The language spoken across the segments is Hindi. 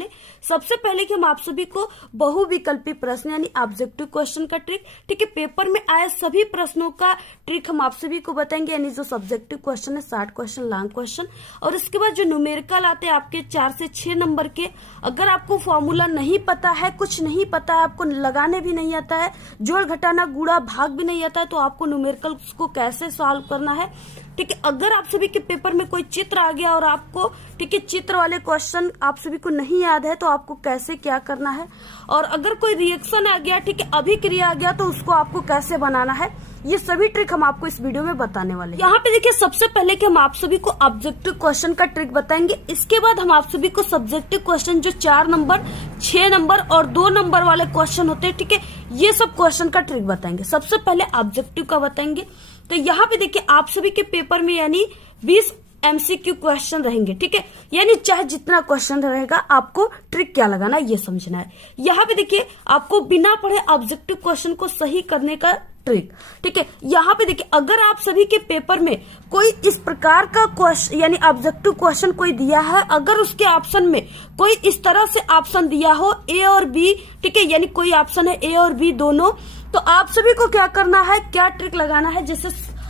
वाले। सबसे पहले कि हम आप सभी को बहुविकल्पी प्रश्न यानी ऑब्जेक्टिव क्वेश्चन का ट्रिक, ठीक है, पेपर में आए सभी प्रश्नों का ट्रिक हम आप सभी को बताएंगे, यानी जो सब्जेक्टिव क्वेश्चन है, शॉर्ट क्वेश्चन, लॉन्ग क्वेश्चन, और इसके बाद जो न्यूमेरिकल आते हैं आपके 4 से 6 नंबर के। अगर आपको फॉर्मूला नहीं पता है, कुछ नहीं पता है, आपको लगाने भी नहीं आता है, जोड़ घटाना गुणा भाग भी नहीं आता है, तो आपको न्यूमेरिकल को कैसे सॉल्व करना है, ठीक है। अगर आप सभी के पेपर में कोई चित्र आ गया और आपको, ठीक है, चित्र वाले क्वेश्चन आप सभी को नहीं याद है, तो आपको कैसे क्या करना है, और अगर कोई रिएक्शन आ गया, ठीक है, अभिक्रिया आ गया, तो उसको आपको कैसे बनाना है, ये सभी ट्रिक हम आपको इस वीडियो में बताने वाले हैं। यहाँ पे देखिए, सबसे पहले कि हम आप सभी को ऑब्जेक्टिव क्वेश्चन का ट्रिक बताएंगे, इसके बाद हम आप सभी को सब्जेक्टिव क्वेश्चन जो 4 नंबर, 6 नंबर और 2 नंबर वाले क्वेश्चन होते हैं, ठीक है, ये सब क्वेश्चन का ट्रिक बताएंगे। सबसे पहले ऑब्जेक्टिव का बताएंगे। तो यहाँ पे देखिए, आप सभी के पेपर में यानी 20 MCQ क्वेश्चन रहेंगे, ठीक है, यानी चाहे जितना क्वेश्चन रहेगा आपको ट्रिक क्या लगाना ये समझना है। यहाँ पे देखिए, आपको बिना पढ़े ऑब्जेक्टिव क्वेश्चन को सही करने का ट्रिक, ठीक है। यहाँ पे देखिए, अगर आप सभी के पेपर में कोई इस प्रकार का क्वेश्चन यानी ऑब्जेक्टिव क्वेश्चन कोई दिया है, अगर उसके ऑप्शन में कोई इस तरह से ऑप्शन दिया हो A और B, ठीक है, यानी कोई ऑप्शन है A और B दोनों, तो आप सभी को क्या करना है, क्या ट्रिक लगाना है। जैसे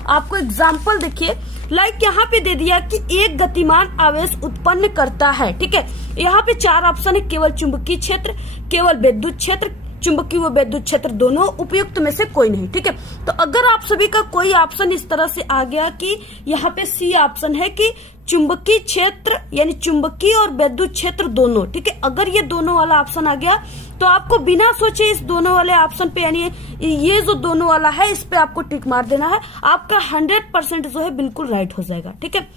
आपको एग्जाम्पल देखिए, लाइक यहाँ पे दे दिया कि एक गतिमान आवेश उत्पन्न करता है, ठीक है, यहाँ पे 4 ऑप्शन है, केवल चुंबकीय क्षेत्र, केवल विद्युत क्षेत्र, चुंबकीय व विद्युत क्षेत्र दोनों, उपयुक्त में से कोई नहीं, ठीक है। तो अगर आप सभी का कोई ऑप्शन इस तरह से आ गया कि यहाँ पे C ऑप्शन है कि चुंबकीय क्षेत्र यानी चुंबकीय और विद्युत क्षेत्र दोनों, ठीक है, अगर ये दोनों वाला ऑप्शन आ गया तो आपको बिना सोचे इस दोनों वाले ऑप्शन पे यानी ये जो दोनों वाला है इस पे आपको टिक मार देना है, आपका 100% जो है बिल्कुल राइट हो जाएगा, ठीक है।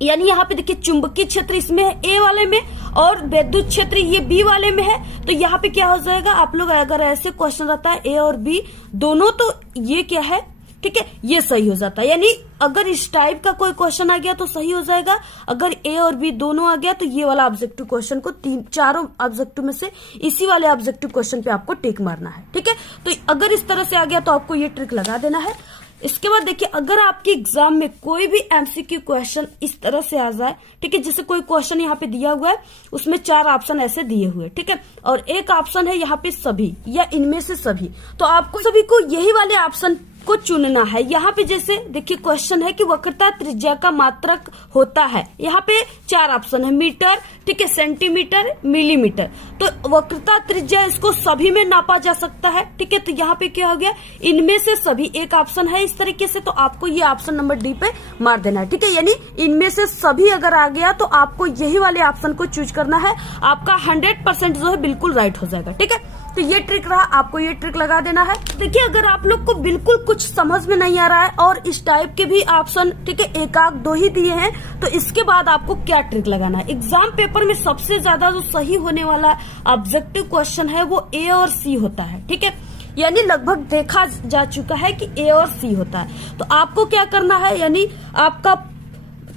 यानी यहाँ पे देखिए, चुंबकीय क्षेत्र इसमें है A वाले में और विद्युत क्षेत्र ये B वाले में है, तो यहाँ पे क्या हो जाएगा, आप लोग अगर ऐसे क्वेश्चन रहता है A और B दोनों, तो ये क्या है, ठीक है, ये सही हो जाता है। यानी अगर इस टाइप का कोई क्वेश्चन आ गया तो सही हो जाएगा, अगर A और B दोनों आ गया तो ये वाला ऑब्जेक्टिव क्वेश्चन को चारों ऑब्जेक्टिव में से इसी वाले ऑब्जेक्टिव क्वेश्चन पे आपको टिक मारना है, ठीक है। तो अगर इस तरह से आ गया तो आपको ये ट्रिक लगा देना है। इसके बाद देखिए, अगर आपके एग्जाम में कोई भी MCQ क्वेश्चन इस तरह से आ जाए, ठीक है, जैसे कोई क्वेश्चन यहाँ पे दिया हुआ है, उसमें 4 ऑप्शन ऐसे दिए हुए, ठीक है, और एक ऑप्शन है यहाँ पे सभी या इनमें से सभी, तो आपको सभी को यही वाले ऑप्शन को चुनना है। यहाँ पे जैसे देखिए, क्वेश्चन है कि वक्रता त्रिज्या का मात्रक होता है, यहाँ पे 4 ऑप्शन है, मीटर, ठीक है, सेंटीमीटर, मिलीमीटर, तो वक्रता त्रिज्या इसको सभी में नापा जा सकता है, ठीक है। तो यहाँ पे क्या हो गया, इनमें से सभी एक ऑप्शन है इस तरीके से, तो आपको ये ऑप्शन नंबर D पे मार देना है, ठीक है। यानी इनमें से सभी अगर आ गया तो आपको यही वाले ऑप्शन को चूज करना है, आपका 100% जो है बिल्कुल राइट हो जाएगा, ठीक है। तो ये ट्रिक रहा, आपको ये ट्रिक लगा देना है। देखिए, अगर आप लोग को बिल्कुल कुछ समझ में नहीं आ रहा है और इस टाइप के भी ऑप्शन, ठीक है, 1-2 ही दिए हैं, तो इसके बाद आपको क्या ट्रिक लगाना है। एग्जाम पेपर में सबसे ज्यादा जो सही होने वाला ऑब्जेक्टिव क्वेश्चन है वो A और C होता है, ठीक है, यानी लगभग देखा जा चुका है कि A और C होता है। तो आपको क्या करना है, यानी आपका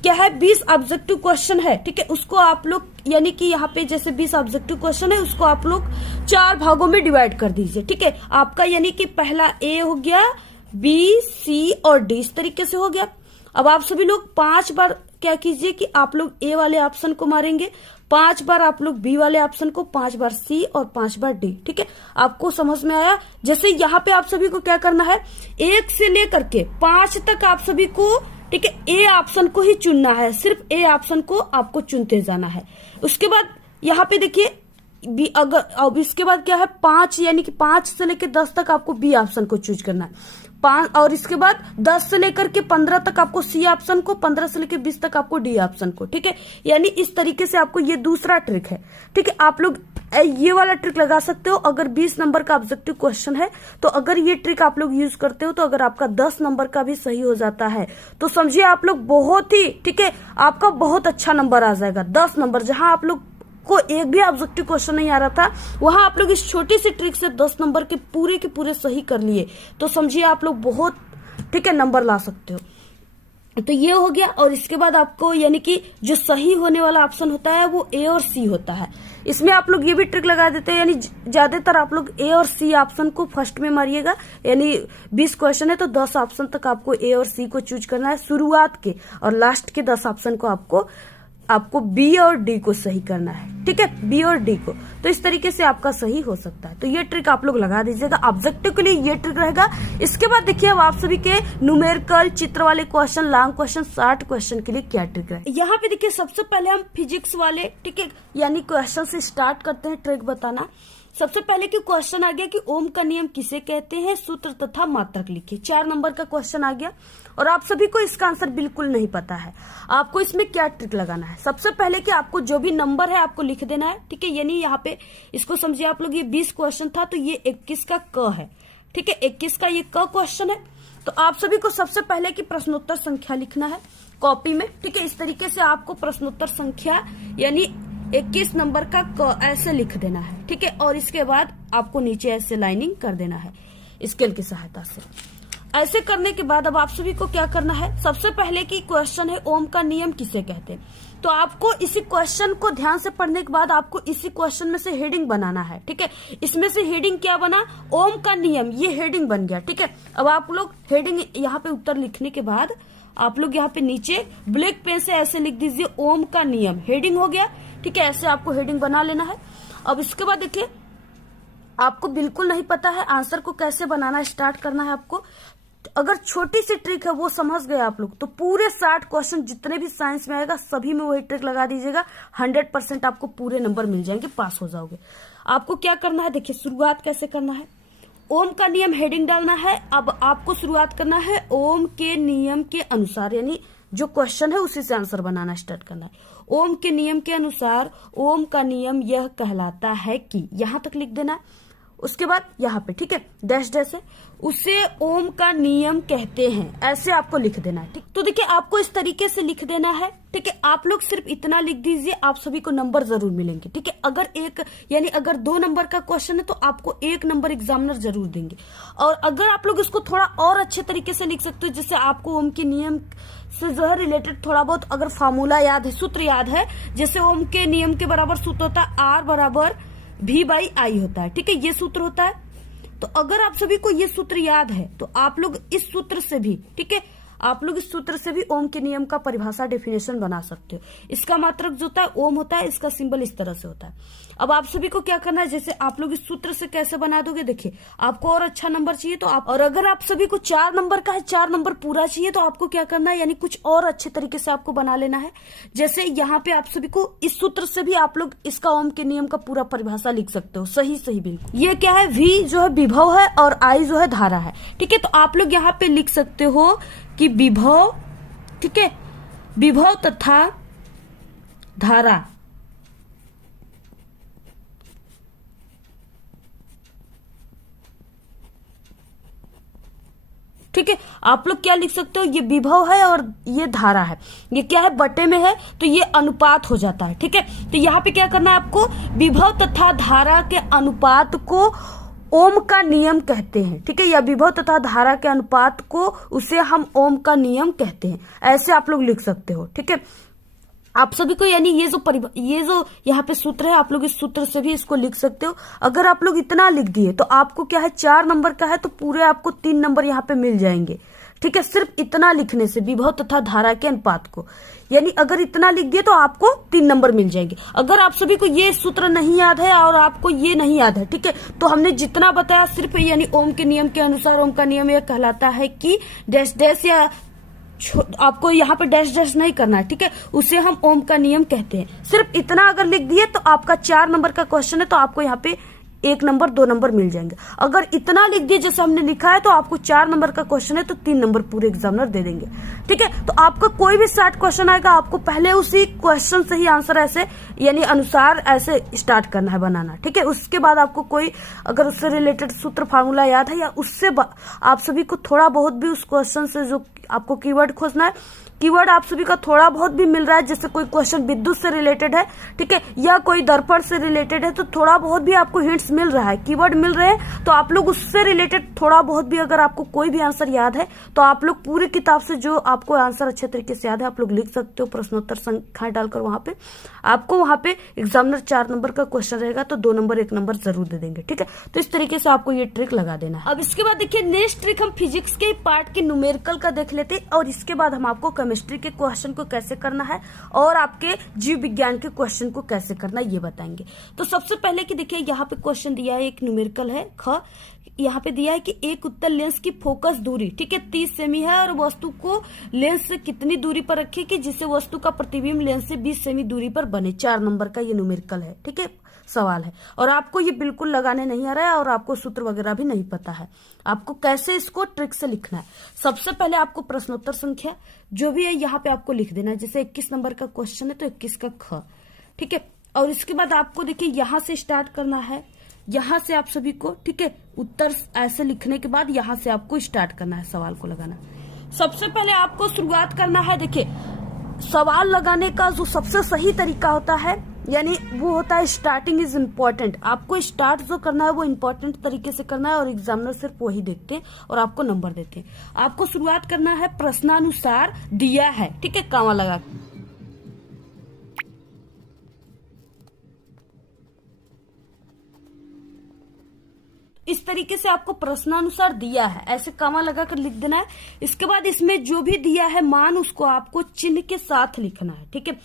क्या है, 20 ऑब्जेक्टिव क्वेश्चन है, ठीक है, उसको आप लोग यानी कि यहाँ पे जैसे 20 ऑब्जेक्टिव क्वेश्चन है, उसको आप लोग 4 भागों में डिवाइड कर दीजिए, ठीक है। आपका यानी कि पहला A हो गया, B, C और D इस तरीके से हो गया। अब आप सभी लोग 5 बार क्या कीजिए कि आप लोग A वाले ऑप्शन को मारेंगे, 5 बार आप लोग B वाले ऑप्शन को, 5 बार C और 5 बार D, ठीक है। आपको समझ में आया। जैसे यहाँ पे आप सभी को क्या करना है, 1 से लेकर के 5 तक आप सभी को, ठीक है, A ऑप्शन को ही चुनना है, सिर्फ A ऑप्शन को आपको चुनते जाना है। उसके बाद यहाँ पे देखिए, अगर अब इसके बाद क्या है, 5 यानी कि 5 से लेकर 10 तक आपको B ऑप्शन को चूज करना है, 5 और इसके बाद 10 से लेकर के 15 तक आपको C ऑप्शन को, 15 से लेकर 20 तक आपको D ऑप्शन को, ठीक है। यानी इस तरीके से आपको ये दूसरा ट्रिक है, ठीक है। आप लोग ये वाला ट्रिक लगा सकते हो अगर 20 नंबर का ऑब्जेक्टिव क्वेश्चन है, तो अगर ये ट्रिक आप लोग यूज करते हो तो अगर आपका 10 नंबर का भी सही हो जाता है तो समझिए आप लोग बहुत ही, ठीक है, आपका बहुत अच्छा नंबर आ जाएगा। 10 नंबर जहां आप लोग को एक भी ऑब्जेक्टिव क्वेश्चन नहीं आ रहा था, वहां आप लोग इस छोटी सी ट्रिक से 10 नंबर के पूरे सही कर लिए, तो समझिए आप लोग बहुत, ठीक है, नंबर ला सकते हो। तो ये हो गया। और इसके बाद आपको यानी कि जो सही होने वाला ऑप्शन होता है वो A और C होता है। इसमें आप लोग ये भी ट्रिक लगा देते हैं, यानी ज्यादातर आप लोग A और C ऑप्शन को फर्स्ट में मारिएगा, यानी 20 क्वेश्चन है तो 10 ऑप्शन तक आपको A और C को चूज करना है शुरुआत के, और लास्ट के 10 ऑप्शन को आपको आपको बी और डी को सही करना है, ठीक है, बी और डी को। तो इस तरीके से आपका सही हो सकता है। तो ये ट्रिक आप लोग लगा दीजिएगा, ऑब्जेक्टिव के लिए ये ट्रिक रहेगा। इसके बाद देखिए अब आप सभी के न्यूमेरिकल, चित्र वाले question, long question, short question के लिए क्या ट्रिक है। यहाँ पे देखिए सबसे पहले हम फिजिक्स वाले, ठीक है, यानी क्वेश्चन से स्टार्ट करते हैं ट्रिक बताना। सबसे पहले की क्वेश्चन आ गया कि ओम का नियम किसे कहते हैं, सूत्र तथा मात्रक लिखिए। 4 नंबर का क्वेश्चन आ गया और आप सभी को इसका आंसर बिल्कुल नहीं पता है। आपको इसमें क्या ट्रिक लगाना है, सबसे पहले कि आपको जो भी नंबर है आपको लिख देना है, ठीक है। यानी यहाँ पे इसको समझिए आप लोग, ये 20 क्वेश्चन था तो ये 21 का क है, ठीक है, 21 का ये क क्वेश्चन है। तो आप सभी को सबसे पहले की प्रश्नोत्तर संख्या लिखना है कॉपी में, ठीक है। इस तरीके से आपको प्रश्नोत्तर संख्या यानी 21 नंबर का क ऐसे लिख देना है, ठीक है। और इसके बाद आपको नीचे ऐसे लाइनिंग कर देना है स्केल की सहायता से। ऐसे करने के बाद अब आप सभी को क्या करना है, सबसे पहले की क्वेश्चन है ओम का नियम किसे कहते हैं। तो आपको इसी क्वेश्चन को ध्यान से पढ़ने के बाद आपको इसी क्वेश्चन में से हेडिंग बनाना है, ठीक है। इसमें से हेडिंग क्या बना, ओम का नियम, ये हेडिंग बन गया, ठीक है। अब आप लोग हेडिंग यहाँ पे उत्तर लिखने के बाद आप लोग यहाँ पे नीचे ब्लैक पेन से ऐसे लिख दीजिए ओम का नियम, हेडिंग हो गया, ठीक है। ऐसे आपको हेडिंग बना लेना है। अब इसके बाद देखिए आपको बिल्कुल नहीं पता है आंसर को कैसे बनाना स्टार्ट करना है आपको। अगर छोटी सी ट्रिक है वो समझ गए आप लोग तो पूरे 60 क्वेश्चन जितने भी साइंस में आएगा सभी में वही ट्रिक लगा दीजिएगा, 100% आपको पूरे नंबर मिल जाएंगे, पास हो जाओगे। आपको क्या करना है, देखिए शुरुआत कैसे करना है, ओम का नियम हेडिंग डालना है। अब आपको शुरुआत करना है ओम के नियम के अनुसार, यानी जो क्वेश्चन है उसी से आंसर बनाना स्टार्ट करना है। ओम के नियम के अनुसार ओम का नियम यह कहलाता है कि, यहां तक लिख देना है। उसके बाद यहाँ पे, ठीक है, डैश डैश है, उसे ओम का नियम कहते हैं, ऐसे आपको लिख देना है, ठीक। तो देखिए आपको इस तरीके से लिख देना है, ठीक है। आप लोग सिर्फ इतना लिख दीजिए, आप सभी को नंबर जरूर मिलेंगे, ठीक है। अगर एक यानी अगर 2 नंबर का क्वेश्चन है तो आपको 1 नंबर एग्जामिनर जरूर देंगे। और अगर आप लोग इसको थोड़ा और अच्छे तरीके से लिख सकते हो, जिससे आपको ओम के नियम से जो है रिलेटेड थोड़ा बहुत अगर फार्मूला याद है, सूत्र याद है, जैसे ओम के नियम के बराबर सूत्र होता है आर बराबर V/I होता है, ठीक है, ये सूत्र होता है। तो अगर आप सभी को ये सूत्र याद है तो आप लोग इस सूत्र से भी, ठीक है, आप लोग इस सूत्र से भी ओम के नियम का परिभाषा डेफिनेशन बना सकते हो। इसका मात्रक जो होता है ओम होता है, इसका सिंबल इस तरह से होता है। अब आप सभी को क्या करना है, जैसे आप लोग इस सूत्र से कैसे बना दोगे, देखिए आपको और अच्छा नंबर चाहिए तो आप, और अगर आप सभी को 4 नंबर का है, 4 नंबर पूरा चाहिए तो आपको क्या करना है, यानी कुछ और अच्छे तरीके से आपको बना लेना है। जैसे यहाँ पे आप सभी को इस सूत्र से भी आप लोग इसका ओम के नियम का पूरा परिभाषा लिख सकते हो, सही सही बिल्कुल। ये क्या है, V जो है विभव है और I जो है धारा है, ठीक है। तो आप लोग यहाँ पे लिख सकते हो कि विभव, ठीक है, विभव तथा धारा, ठीक है। आप लोग क्या लिख सकते हो, ये विभव है और ये धारा है, ये क्या है बटे में है तो ये अनुपात हो जाता है, ठीक है। तो यहाँ पे क्या करना है आपको, विभव तथा धारा के अनुपात को ओम का नियम कहते हैं, ठीक है, या विभव तथा धारा के अनुपात को उसे हम ओम का नियम कहते हैं, ऐसे आप लोग लिख सकते हो, ठीक है। आप सभी को यानी ये जो यहाँ पे सूत्र है आप लोग इस सूत्र से भी इसको लिख सकते हो। अगर आप लोग इतना लिख दिए तो आपको क्या है 4 नंबर का है तो पूरे आपको 3 नंबर यहाँ पे मिल जाएंगे, ठीक है, सिर्फ इतना लिखने से, विभव तथा धारा के अनुपात को, यानी अगर इतना लिख दिए तो आपको 3 नंबर मिल जाएंगे। अगर आप सभी को ये सूत्र नहीं याद है और आपको ये नहीं याद है, ठीक है, तो हमने जितना बताया सिर्फ यानी ओम के नियम के अनुसार ओम का नियम यह कहलाता है कि डैश डैश, या आपको यहाँ पे डैश डैश नहीं करना है, ठीक है, उसे हम ओम का नियम कहते हैं। सिर्फ इतना अगर लिख दिए तो आपका 4 नंबर का क्वेश्चन है तो आपको यहाँ पे 1 नंबर 2 नंबर मिल जाएंगे। अगर इतना लिख दिए जैसे हमने लिखा है तो आपको 4 नंबर का क्वेश्चन है तो 3 नंबर पूरे एग्जामिनर दे देंगे, ठीक है। तो आपका कोई भी 60 क्वेश्चन आएगा आपको पहले उसी क्वेश्चन से ही आंसर ऐसे यानी अनुसार ऐसे स्टार्ट करना है बनाना, ठीक है। उसके बाद आपको कोई अगर उससे रिलेटेड सूत्र फार्मूला याद है या उससे आप सभी को थोड़ा बहुत भी उस क्वेश्चन से जो आपको कीवर्ड खोजना है, कीवर्ड आप सभी का थोड़ा बहुत भी मिल रहा है, जैसे कोई क्वेश्चन विद्युत से रिलेटेड है, ठीक है, या कोई दर्पण से रिलेटेड है तो थोड़ा बहुत भी आपको हिंट्स मिल रहा है, कीवर्ड मिल रहे हैं तो आप लोग उससे रिलेटेड थोड़ा बहुत भी अगर आपको कोई भी आंसर याद है तो आप लोग पूरी किताब से जो आपको आंसर अच्छे तरीके से याद है आप लोग लिख सकते हो। प्रश्नोत्तर संख्या डालकर वहां पे आपको वहां पे एग्जामिनर 4 नंबर का क्वेश्चन रहेगा तो 2 नंबर 1 नंबर जरूर दे देंगे, ठीक है। तो इस तरीके से आपको ये ट्रिक लगा देना है। अब इसके बाद देखिए नेक्स्ट ट्रिक हम फिजिक्स के पार्ट के न्यूमेरिकल का देख लेते हैं और इसके बाद हम आपको केमिस्ट्री के क्वेश्चन को कैसे करना है और आपके जीव विज्ञान के क्वेश्चन को कैसे करना है ये बताएंगे। तो सबसे पहले कि देखिए यहाँ पे क्वेश्चन दिया है, एक न्यूमेरिकल है ख, यहाँ पे दिया है कि एक उत्तल लेंस की फोकस दूरी, ठीक है, 30 सेमी है और वस्तु को लेंस से कितनी दूरी पर रखे कि जिससे वस्तु का प्रतिबिंब लेंस से 20 सेमी दूरी पर बने। 4 नंबर का ये न्यूमेरिकल है, ठीक है, सवाल है। और आपको ये बिल्कुल लगाने नहीं आ रहा है और आपको सूत्र वगैरह भी नहीं पता है, आपको कैसे इसको ट्रिक से लिखना है। सबसे पहले आपको प्रश्नोत्तर संख्या जो भी है यहाँ पे आपको लिख देना है। जैसे 21 नंबर का क्वेश्चन है तो 21 का ख, ठीक है। और इसके बाद आपको देखिए यहाँ से स्टार्ट करना है, यहाँ से आप सभी को, ठीक है, उत्तर ऐसे लिखने के बाद यहाँ से आपको स्टार्ट करना है सवाल को लगाना। सबसे पहले आपको शुरुआत करना है, देखिए सवाल लगाने का जो सबसे सही तरीका होता है यानी वो होता है स्टार्टिंग इज इम्पोर्टेंट। आपको स्टार्ट जो करना है वो इम्पोर्टेंट तरीके से करना है और एग्जामिनर सिर्फ वही देखते हैं और आपको नंबर देते हैं। आपको शुरुआत करना है प्रश्नानुसार दिया है, ठीक है, कामा लगा। इस तरीके से आपको प्रश्नानुसार दिया है ऐसे कामा लगाकर लिख देना है। इसके बाद इसमें जो भी दिया है मान उसको आपको चिन्ह के साथ लिखना है, ठीक है।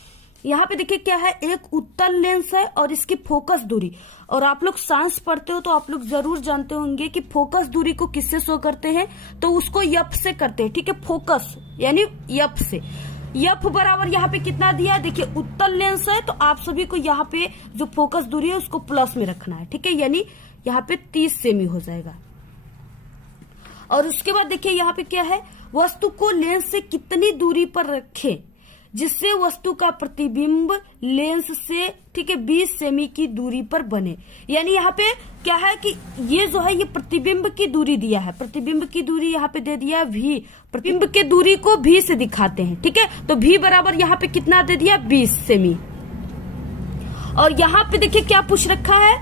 यहाँ पे देखिए क्या है, एक उत्तल लेंस है और इसकी फोकस दूरी, और आप लोग साइंस पढ़ते हो तो आप लोग जरूर जानते होंगे कि फोकस दूरी को किससे शो करते हैं, तो उसको यफ से करते हैं, ठीक है। फोकस यानी यफ से, यफ बराबर यहाँ पे कितना दिया है, देखिए उत्तल लेंस है तो आप सभी को यहाँ पे जो फोकस दूरी है उसको प्लस में रखना है, ठीक है, यानी यहाँ पे 30 सेमी हो जाएगा। और उसके बाद देखिए यहाँ पे क्या है, वस्तु को लेंस से कितनी दूरी पर रखें जिससे वस्तु का प्रतिबिंब लेंस से, ठीक है, 20 सेमी की दूरी पर बने। यानी यहाँ पे क्या है कि ये जो है ये प्रतिबिंब की दूरी दिया है, प्रतिबिंब की दूरी यहाँ पे दे दिया v, प्रतिबिंब की दूरी को v से दिखाते हैं, ठीक है। तो v बराबर यहाँ पे कितना दे दिया, 20 सेमी। और यहाँ पे देखिए क्या पूछ रखा है,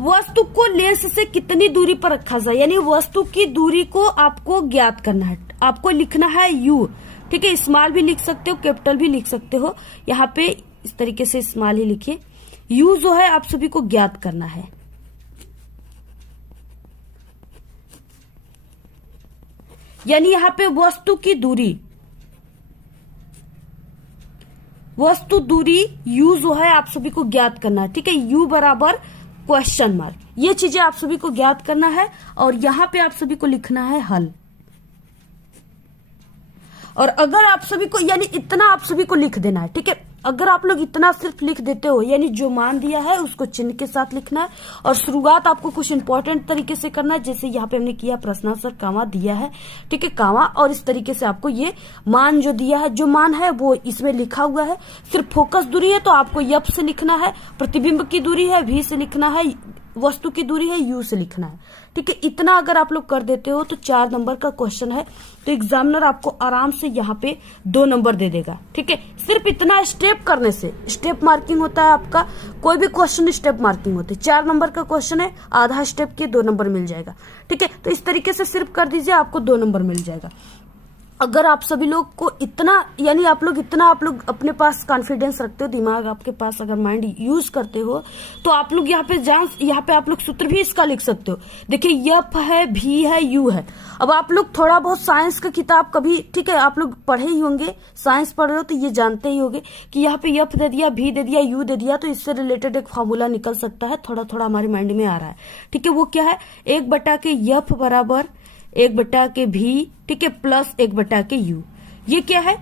वस्तु को लेंस से कितनी दूरी पर रखा जाए, यानी वस्तु की दूरी को आपको ज्ञात करना है। आपको लिखना है u, ठीक है, स्मॉल भी लिख सकते हो, कैपिटल भी लिख सकते हो। यहाँ पे इस तरीके से स्मॉल ही लिखिए। u जो है आप सभी को ज्ञात करना है। यानी यहाँ पे वस्तु की दूरी, वस्तु दूरी u जो है आप सभी को ज्ञात करना है, ठीक है। u बराबर क्वेश्चन मार्क, ये चीजें आप सभी को ज्ञात करना है और यहाँ पे आप सभी को लिखना है हल। और अगर आप सभी को, यानी इतना आप सभी को लिख देना है, ठीक है। अगर आप लोग इतना सिर्फ लिख देते हो, यानी जो मान दिया है उसको चिन्ह के साथ लिखना है और शुरुआत आपको कुछ इंपॉर्टेंट तरीके से करना है। जैसे यहाँ पे हमने किया प्रश्नानुसार कामा दिया है, ठीक है, कामा, और इस तरीके से आपको ये मान जो दिया है, जो मान है वो इसमें लिखा हुआ है। सिर्फ फोकस दूरी है तो आपको यफ से लिखना है, प्रतिबिंब की दूरी है v से लिखना है, वस्तु की दूरी है u से लिखना है, ठीक है। इतना अगर आप लोग कर देते हो तो 4 नंबर का क्वेश्चन है तो एग्जामिनर आपको आराम से यहाँ पे 2 नंबर दे देगा, ठीक है। सिर्फ इतना स्टेप करने से, स्टेप मार्किंग होता है आपका, कोई भी क्वेश्चन स्टेप मार्किंग होती है। 4 नंबर का क्वेश्चन है, आधा स्टेप के 2 नंबर मिल जाएगा, ठीक है। तो इस तरीके से सिर्फ कर दीजिए, आपको 2 नंबर मिल जाएगा। अगर आप सभी लोग को इतना, यानी आप लोग इतना, आप लोग अपने पास कॉन्फिडेंस रखते हो, दिमाग आपके पास अगर माइंड यूज करते हो तो आप लोग यहाँ पे आप लोग सूत्र भी इसका लिख सकते हो। देखिए यफ है, भी है, यू है। अब आप लोग थोड़ा बहुत साइंस का किताब कभी, ठीक है, आप लोग पढ़े ही होंगे, साइंस पढ़ रहे हो तो ये जानते ही होंगे कि यहाँ पे यफ दे दिया, भी दे दिया, यू दे दिया, तो इससे रिलेटेड एक फॉर्मूला निकल सकता है, थोड़ा थोड़ा हमारे माइंड में आ रहा है, ठीक है। वो क्या है, 1/के यफ बराबर 1/के भी, ठीक है, प्लस 1/के यू, ये क्या है,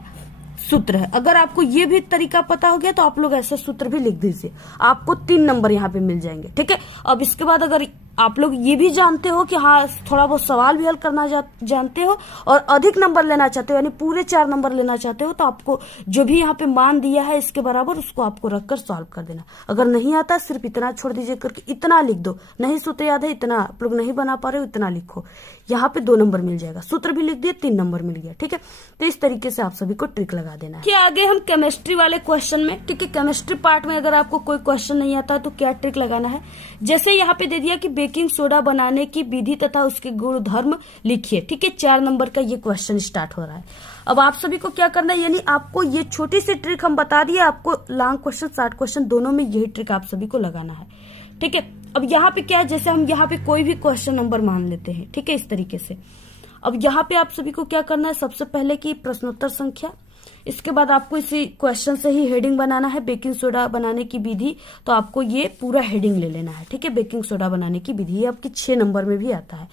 सूत्र है। अगर आपको ये भी तरीका पता हो गया तो आप लोग ऐसा सूत्र भी लिख दीजिए, आपको 3 नंबर यहाँ पे मिल जाएंगे, ठीक है। अब इसके बाद अगर आप लोग ये भी जानते हो कि हाँ थोड़ा बहुत सवाल भी हल करना जानते हो और अधिक नंबर लेना चाहते हो, यानी पूरे 4 नंबर लेना चाहते हो, तो आपको जो भी यहाँ पे मान दिया है इसके बराबर उसको आपको रखकर सॉल्व कर देना। अगर नहीं आता सिर्फ इतना छोड़ दीजिए करके इतना लिख दो, नहीं सूत्र याद है इतना आप लोग नहीं बना पा रहे हो इतना लिखो, यहाँ पे 2 नंबर मिल जाएगा। सूत्र भी लिख दिए, 3 नंबर मिल गया, ठीक है। तो इस तरीके से आप सभी को ट्रिक लगा देना है। आगे हम केमिस्ट्री वाले क्वेश्चन में, ठीक है, केमिस्ट्री पार्ट में अगर आपको कोई क्वेश्चन नहीं आता है तो क्या ट्रिक लगाना है। जैसे यहाँ पे दे दिया कि बेकिंग सोडा बनाने की विधि तथा उसके गुणधर्म लिखिए, ठीक है। 4 नंबर का ये क्वेश्चन स्टार्ट हो रहा है। अब आप सभी को क्या करना है, यानी आपको ये छोटी सी ट्रिक हम बता दिए, आपको लॉन्ग क्वेश्चन शॉर्ट क्वेश्चन दोनों में यही ट्रिक आप सभी को लगाना है, ठीक है। अब यहाँ पे क्या है, जैसे हम यहाँ पे कोई भी क्वेश्चन नंबर मान लेते हैं, ठीक है, इस तरीके से अब यहाँ पे आप सभी को क्या करना है, सबसे पहले की प्रश्नोत्तर संख्या, इसके बाद आपको इसी क्वेश्चन से ही हेडिंग बनाना है, बेकिंग सोडा बनाने की विधि। तो आपको ये पूरा हेडिंग ले लेना है, ठीक है। बेकिंग सोडा बनाने की विधि, ये आपकी 6 नंबर में भी आता है।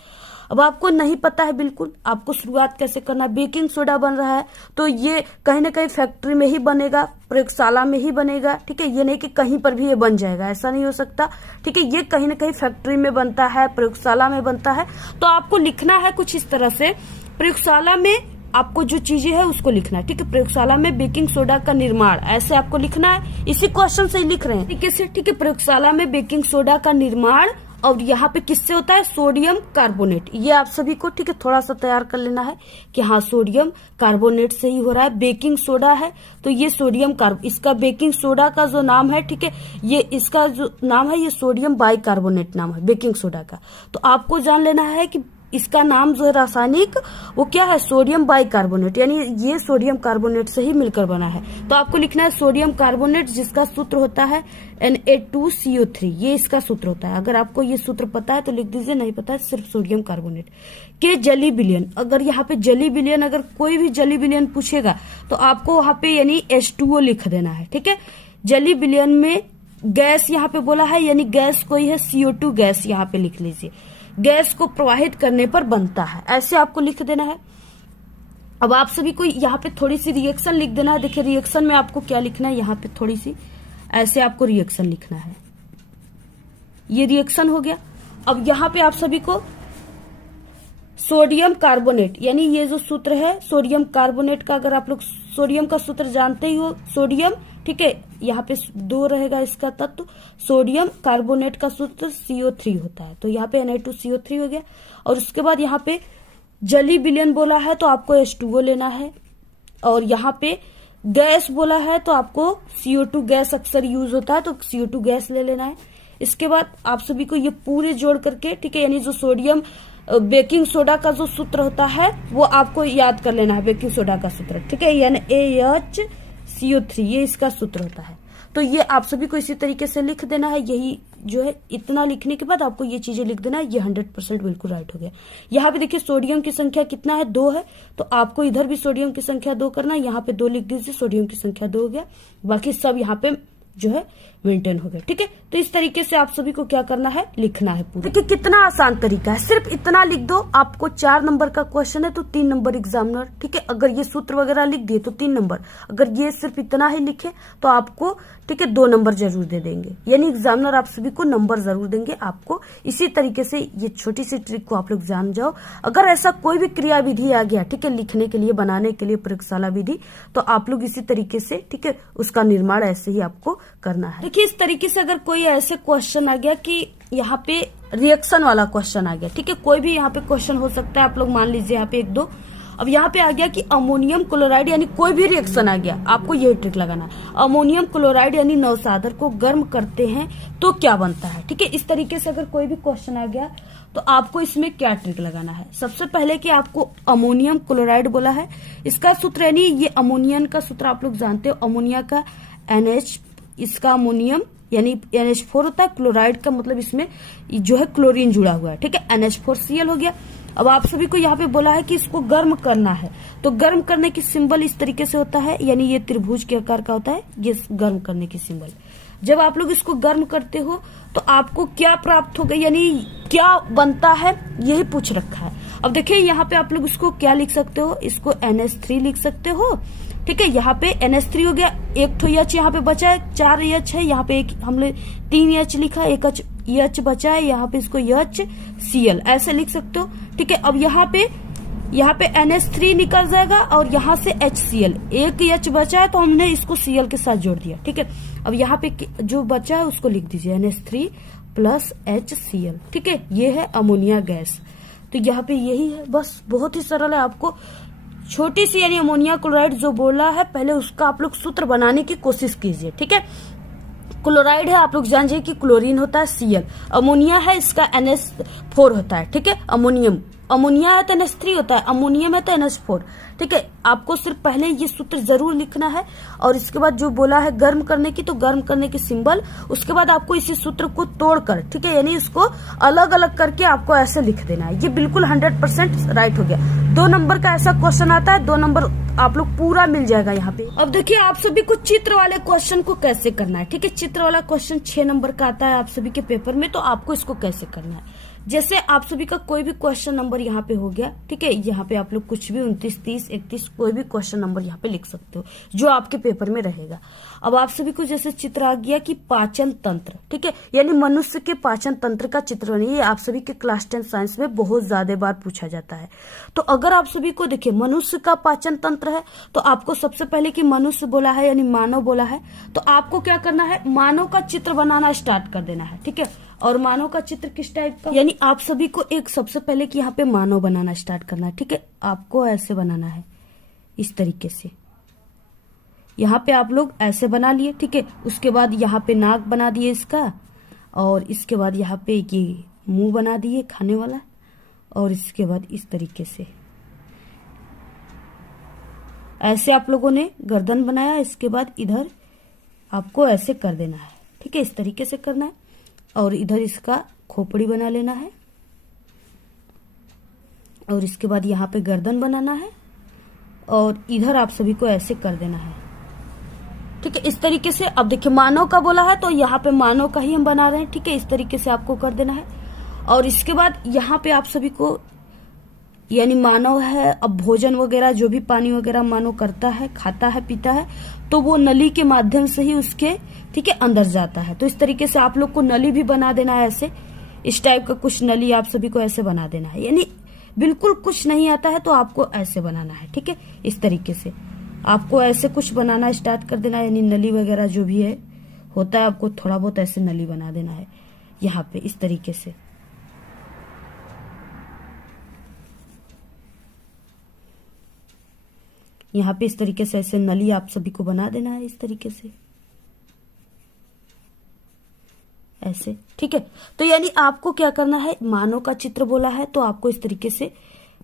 अब आपको नहीं पता है बिल्कुल आपको शुरुआत कैसे करना है। बेकिंग सोडा बन रहा है तो ये कहीं ना कहीं फैक्ट्री में ही बनेगा, प्रयोगशाला में ही बनेगा, ठीक है। ये नहीं कि कहीं पर भी ये बन जाएगा, ऐसा नहीं हो सकता, ठीक है। ये कहीं ना कहीं फैक्ट्री में बनता है, प्रयोगशाला में बनता है। तो आपको लिखना है कुछ इस तरह से, प्रयोगशाला में आपको जो चीजें है उसको लिखना है, ठीक है। प्रयोगशाला में बेकिंग सोडा का निर्माण, ऐसे आपको लिखना है, इसी क्वेश्चन से ही लिख रहे हैं तरीके से, ठीक है। प्रयोगशाला में बेकिंग सोडा का निर्माण, और यहाँ पे किससे होता है, सोडियम कार्बोनेट। ये आप सभी को, ठीक है, थोड़ा सा तैयार कर लेना है कि हाँ सोडियम कार्बोनेट से ही हो रहा है। बेकिंग सोडा है तो ये सोडियम इसका बेकिंग सोडा का जो नाम है, ठीक है, ये इसका जो नाम है ये सोडियम बाइकार्बोनेट नाम है बेकिंग सोडा का। तो आपको जान लेना है कि इसका नाम जो है रासायनिक वो क्या है, सोडियम बाइकार्बोनेट, यानी ये सोडियम कार्बोनेट से ही मिलकर बना है। तो आपको लिखना है सोडियम कार्बोनेट, जिसका सूत्र होता है Na2CO3, ये इसका सूत्र होता है। अगर आपको ये सूत्र पता है तो लिख दीजिए, नहीं पता है सिर्फ सोडियम कार्बोनेट के जली विलयन। अगर यहाँ पे जली विलयन, अगर कोई भी जली विलयन पूछेगा तो आपको वहां पे यानी H2O लिख देना है, ठीक है। जली विलयन में गैस यहाँ पे बोला है, यानी गैस कोई है, CO2 गैस यहाँ पे लिख लीजिए, गैस को प्रवाहित करने पर बनता है, ऐसे आपको लिख देना है। अब आप सभी को यहाँ पे थोड़ी सी रिएक्शन लिख देना है। देखिए रिएक्शन में आपको क्या लिखना है, यहाँ पे थोड़ी सी ऐसे आपको रिएक्शन लिखना है, ये रिएक्शन हो गया। अब यहाँ पे आप सभी को सोडियम कार्बोनेट, यानी ये जो सूत्र है सोडियम कार्बोनेट का, अगर आप लोग सोडियम का सूत्र जानते ही हो, सोडियम, ठीक है, यहाँ पे 2 रहेगा इसका तत्व, सोडियम कार्बोनेट का सूत्र CO3 होता है। तो यहाँ पे Na2CO3 हो गया। और उसके बाद यहाँ पे जली विलयन बोला है तो आपको H2O लेना है, और यहाँ पे गैस बोला है तो आपको CO2 गैस अक्सर यूज होता है तो CO2 गैस ले लेना है। इसके बाद आप सभी को ये पूरे जोड़ करके, ठीक है, यानी जो सोडियम बेकिंग सोडा का जो सूत्र होता है वो आपको याद कर लेना है, बेकिंग सोडा का सूत्र, ठीक है, यानी NaHCO3, ये इसका सूत्र होता है। तो ये आप सभी को इसी तरीके से लिख देना है। यही जो है, इतना लिखने के बाद आपको ये चीजें लिख देना है। ये 100% बिल्कुल राइट हो गया। यहाँ पे देखिए सोडियम की संख्या कितना है, 2 है, तो आपको इधर भी सोडियम की संख्या 2 करना है। यहाँ पे 2 लिख दीजिए, सोडियम की संख्या 2 हो गया, बाकी सब यहाँ पे जो है मेंटेन हो गया, ठीक है। तो इस तरीके से आप सभी को क्या करना है, लिखना है पूरा। देखिए कितना आसान तरीका है, सिर्फ इतना लिख दो। आपको 4 नंबर का क्वेश्चन है तो 3 नंबर एग्जामिनर, ठीक है। अगर ये सूत्र वगैरह लिख दिए तो 3 नंबर, अगर ये सिर्फ इतना ही लिखे तो आपको, ठीक है, 2 नंबर जरूर दे देंगे, यानी एग्जामिनर आप सभी को नंबर जरूर देंगे आपको। इसी तरीके से ये छोटी सी ट्रिक को आप लोग जान जाओ। अगर ऐसा कोई भी क्रिया विधि आ गया, ठीक है, लिखने के लिए, बनाने के लिए प्रयोगशाला विधि, तो आप लोग इसी तरीके से, ठीक है, उसका निर्माण ऐसे ही आपको करना है। देखिए इस तरीके से अगर कोई ऐसे क्वेश्चन आ गया कि यहाँ पे रिएक्शन वाला क्वेश्चन आ गया, ठीक है, कोई भी यहाँ पे क्वेश्चन हो सकता है, आप लोग मान लीजिए यहाँ पे 1-2, अब यहाँ पे आ गया कि अमोनियम क्लोराइड, यानी कोई भी रिएक्शन आ गया, आपको यही ट्रिक लगाना है। अमोनियम क्लोराइड यानी नवसाधर को गर्म करते हैं तो क्या बनता है, ठीक है। इस तरीके से अगर कोई भी क्वेश्चन आ गया तो आपको इसमें क्या ट्रिक लगाना है। सबसे पहले कि आपको अमोनियम क्लोराइड बोला है, इसका सूत्र यानी ये अमोनियम का सूत्र आप लोग जानते हो, अमोनिया का NH, इसका अमोनियम यानी NH4 होता है, क्लोराइड का मतलब इसमें जो है क्लोरीन जुड़ा हुआ है, ठीक है, NH4Cl हो गया। अब आप सभी को यहाँ पे बोला है कि इसको गर्म करना है, तो गर्म करने की सिंबल इस तरीके से होता है, यानी ये त्रिभुज के आकार का होता है, ये गर्म करने की सिंबल। जब आप लोग इसको गर्म करते हो तो आपको क्या प्राप्त होगा, यानी क्या बनता है, यही पूछ रखा है। अब देखिए यहाँ पे आप लोग इसको क्या लिख सकते हो, इसको NH3 लिख सकते हो, ठीक है। यहाँ पे NH3 हो गया, एक तो H यहाँ पे बचा है, 4 H है, यहाँ पे एक हमने 3 H लिखा, एक H बचा है, यहाँ पे इसको HCl ऐसे लिख सकते हो, ठीक है। अब यहाँ पे NH3 निकल जाएगा और यहाँ से HCl, एक H बचा है तो हमने इसको Cl के साथ जोड़ दिया, ठीक है। अब यहाँ पे जो बचा है उसको लिख दीजिए NH3 प्लस HCl, ठीक है, ये है अमोनिया गैस। तो यहाँ पे यही है, बस बहुत ही सरल है। आपको छोटी सी यानी अमोनिया क्लोराइड जो बोला है, पहले उसका आप लोग सूत्र बनाने की कोशिश कीजिए, ठीक है। क्लोराइड है, आप लोग जानिए कि क्लोरीन होता है Cl, अमोनिया है, इसका NH4 होता है, ठीक है, अमोनियम अमोनिया है तो NH3 होता है, अमोनियम है तो NH4। ठीक है, आपको सिर्फ पहले ये सूत्र जरूर लिखना है और इसके बाद जो बोला है गर्म करने की, तो गर्म करने की सिंबल, उसके बाद आपको इसी सूत्र को तोड़कर, ठीक है, यानी इसको अलग अलग करके आपको ऐसे लिख देना है। ये बिल्कुल 100% राइट हो गया। 2 नंबर का ऐसा क्वेश्चन आता है, 2 नंबर आप लोग पूरा मिल जाएगा यहाँ पे। अब देखिए आप सभी को चित्र वाले क्वेश्चन को कैसे करना है। ठीक है, चित्र वाला क्वेश्चन 6 नंबर का आता है आप सभी के पेपर में, तो आपको इसको कैसे करना है। जैसे आप सभी का कोई भी क्वेश्चन नंबर यहाँ पे हो गया, ठीक है, यहाँ पे आप लोग कुछ भी 29, 30, 31 कोई भी क्वेश्चन नंबर यहाँ पे लिख सकते हो जो आपके पेपर में रहेगा। अब आप सभी को जैसे चित्र आ गया कि पाचन तंत्र, ठीक है, यानी मनुष्य के पाचन तंत्र का चित्र बनिए। ये आप सभी के क्लास 10 साइंस में बहुत ज्यादा बार पूछा जाता है। तो अगर आप सभी को देखिए मनुष्य का पाचन तंत्र है, तो आपको सबसे पहले कि मनुष्य बोला है यानी मानव बोला है, तो आपको क्या करना है, मानव का चित्र बनाना स्टार्ट कर देना है। ठीक है, और मानव का चित्र किस टाइप का, यानी आप सभी को एक सबसे पहले कि यहाँ पे मानव बनाना स्टार्ट करना है। ठीक है, आपको ऐसे बनाना है, इस तरीके से। यहाँ पे आप लोग ऐसे बना लिए, ठीक है। उसके बाद यहाँ पे नाक बना दिए इसका, और इसके बाद यहाँ पे ये मुंह बना दिए खाने वाला, और इसके बाद इस तरीके से ऐसे आप लोगों ने गर्दन बनाया। इसके बाद इधर आपको ऐसे कर देना है, ठीक है, इस तरीके से करना है। और इधर इसका खोपड़ी बना लेना है, और इसके बाद यहाँ पे गर्दन बनाना है, और इधर आप सभी को ऐसे कर देना है। ठीक है, इस तरीके से। अब देखिए मानव का बोला है तो यहाँ पे मानव का ही हम बना रहे हैं। ठीक है, इस तरीके से आपको कर देना है। और इसके बाद यहाँ पे आप सभी को, यानी मानव है, अब भोजन वगैरह जो भी पानी वगैरह मानव करता है, खाता है, पीता है, तो वो नली के माध्यम से ही उसके, ठीक है, अंदर जाता है। तो इस तरीके से आप लोग को नली भी बना देना है ऐसे, इस टाइप का कुछ नली आप सभी को ऐसे बना देना है। यानी बिल्कुल कुछ नहीं आता है तो आपको ऐसे बनाना है। ठीक है, इस तरीके से आपको ऐसे कुछ बनाना स्टार्ट कर देना है, यानी नली वगैरह जो भी है होता है, आपको थोड़ा बहुत ऐसे नली बना देना है यहाँ पे, इस तरीके से। यहाँ पे इस तरीके से ऐसे नली आप सभी को बना देना है, इस तरीके से ऐसे। ठीक है, तो यानी आपको क्या करना है, मानव का चित्र बोला है तो आपको इस तरीके से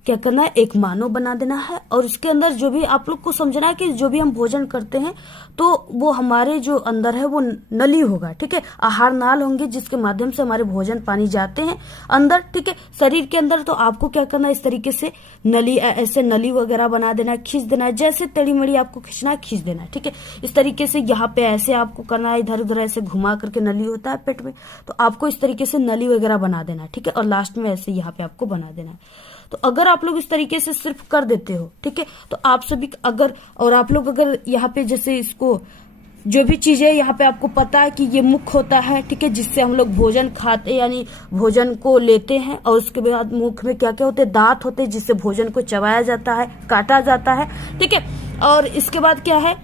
क्या करना है, एक मानव बना देना है। और उसके अंदर जो भी आप लोग को समझना है कि जो भी हम भोजन करते हैं तो वो हमारे जो अंदर है वो नली होगा। ठीक है, आहार नाल होंगे जिसके माध्यम से हमारे भोजन पानी जाते हैं अंदर, ठीक है, शरीर के अंदर। तो आपको क्या करना है, इस तरीके से नली, ऐसे नली वगैरह बना देना है, खींच देना है, जैसे टेढ़ी मेढ़ी आपको खींचना है, खींच देना है। ठीक है, इस तरीके से यहाँ पे ऐसे आपको करना है, इधर उधर ऐसे घुमा करके नली होता है पेट में, तो आपको इस तरीके से नली वगैरह बना देना है। ठीक है, और लास्ट में ऐसे यहाँ पे आपको बना देना है। तो अगर आप लोग इस तरीके से सिर्फ कर देते हो, ठीक है, तो आप सभी अगर, और आप लोग अगर यहाँ पे जैसे इसको जो भी चीजें यहाँ पे आपको पता है कि ये मुख होता है, ठीक है, जिससे हम लोग भोजन खाते यानी भोजन को लेते हैं, और उसके बाद मुख में क्या क्या होते हैं, दांत होते हैं जिससे भोजन को चबाया जाता है, काटा जाता है। ठीक है, और इसके बाद क्या है,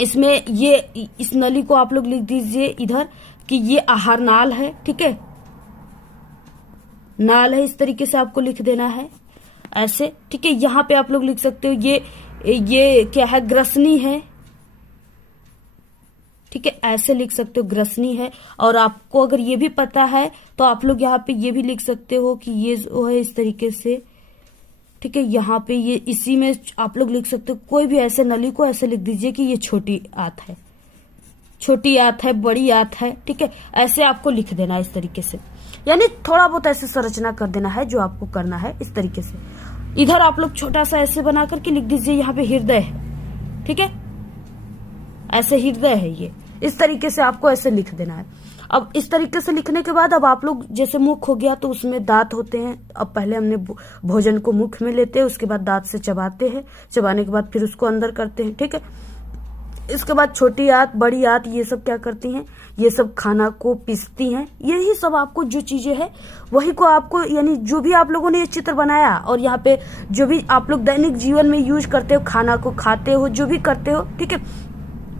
इसमें ये इस नली को आप लोग लिख दीजिए इधर कि ये आहार नाल है। ठीक है, नाल है, इस तरीके से आपको लिख देना है ऐसे। ठीक है, यहाँ पे आप लोग लिख सकते हो ये क्या है, ग्रसनी है। ठीक है, ऐसे लिख सकते हो, ग्रसनी है। और आपको अगर ये भी पता है तो आप लोग यहाँ पे ये भी लिख सकते हो कि ये जो है इस तरीके से। ठीक है, यहाँ पे ये इसी में आप लोग लिख सकते हो, कोई भी ऐसे नली को ऐसे लिख दीजिए कि ये छोटी आंत है, छोटी आंत है, बड़ी आंत है। ठीक है, ऐसे आपको लिख देना है इस तरीके से, यानी थोड़ा बहुत ऐसे संरचना कर देना है जो आपको करना है इस तरीके से। इधर आप लोग छोटा सा ऐसे बना करके लिख दीजिए, यहाँ पे हृदय है। ठीक है, ऐसे हृदय है ये, इस तरीके से आपको ऐसे लिख देना है। अब इस तरीके से लिखने के बाद अब आप लोग जैसे मुख हो गया तो उसमें दांत होते हैं। अब पहले हमने भोजन को मुख में लेते हैं, उसके बाद दांत से चबाते हैं, चबाने के बाद फिर उसको अंदर करते हैं। ठीक है, इसके बाद छोटी आंत, बड़ी आंत, ये सब क्या करती हैं, ये सब खाना को पीसती हैं। यही सब आपको जो चीजें हैं वही को आपको, यानी जो भी आप लोगों ने ये चित्र बनाया और यहाँ पे जो भी आप लोग दैनिक जीवन में यूज करते हो, खाना को खाते हो, जो भी करते हो, ठीक है,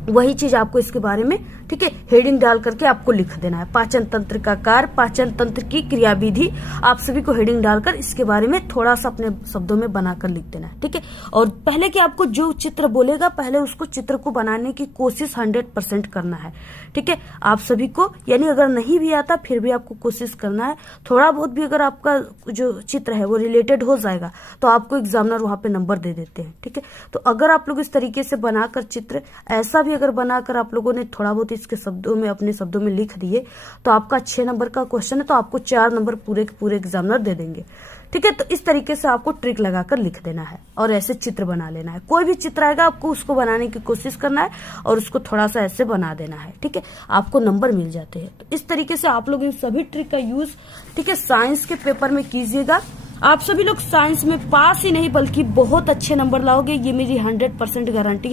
वही चीज आपको इसके बारे में ठीक है, हेडिंग डाल करके आपको लिख देना है। पाचन तंत्र का कार्य, पाचन तंत्र की क्रियाविधि, आप सभी को हेडिंग डालकर इसके बारे में थोड़ा सा अपने शब्दों में बनाकर लिख देना है। ठीक है, और पहले कि आपको जो चित्र बोलेगा पहले उसको चित्र को बनाने की कोशिश 100% करना है। ठीक है, आप सभी को, यानी अगर नहीं भी आता फिर भी आपको कोशिश करना है। थोड़ा बहुत भी अगर आपका जो चित्र है वो रिलेटेड हो जाएगा तो आपको एग्जामिनर वहां पे नंबर दे देते हैं। ठीक है, तो अगर आप लोग इस तरीके से बनाकर चित्र ऐसा भी अगर बनाकर आप लोगों ने थोड़ा बहुत इसके शब्दों में, अपने शब्दों में लिख दिए तो आपका 6 नंबर का क्वेश्चन है तो आपको 4 नंबर पूरे के पूरे एग्जामिनर दे देंगे। ठीक है, तो इस तरीके से आपको ट्रिक लगाकर लिख देना है और ऐसे चित्र बना लेना है। कोई भी चित्र आएगा आपको उसको बनाने की कोशिश करना है और उसको थोड़ा सा ऐसे बना देना है। ठीक है, आपको नंबर मिल जाते हैं। तो इस तरीके से आप लोग इन सभी ट्रिक का यूज, ठीक है, साइंस के पेपर में कीजिएगा। आप सभी लोग साइंस में पास ही नहीं बल्कि बहुत अच्छे नंबर लाओगे, ये मेरी 100% गारंटी है।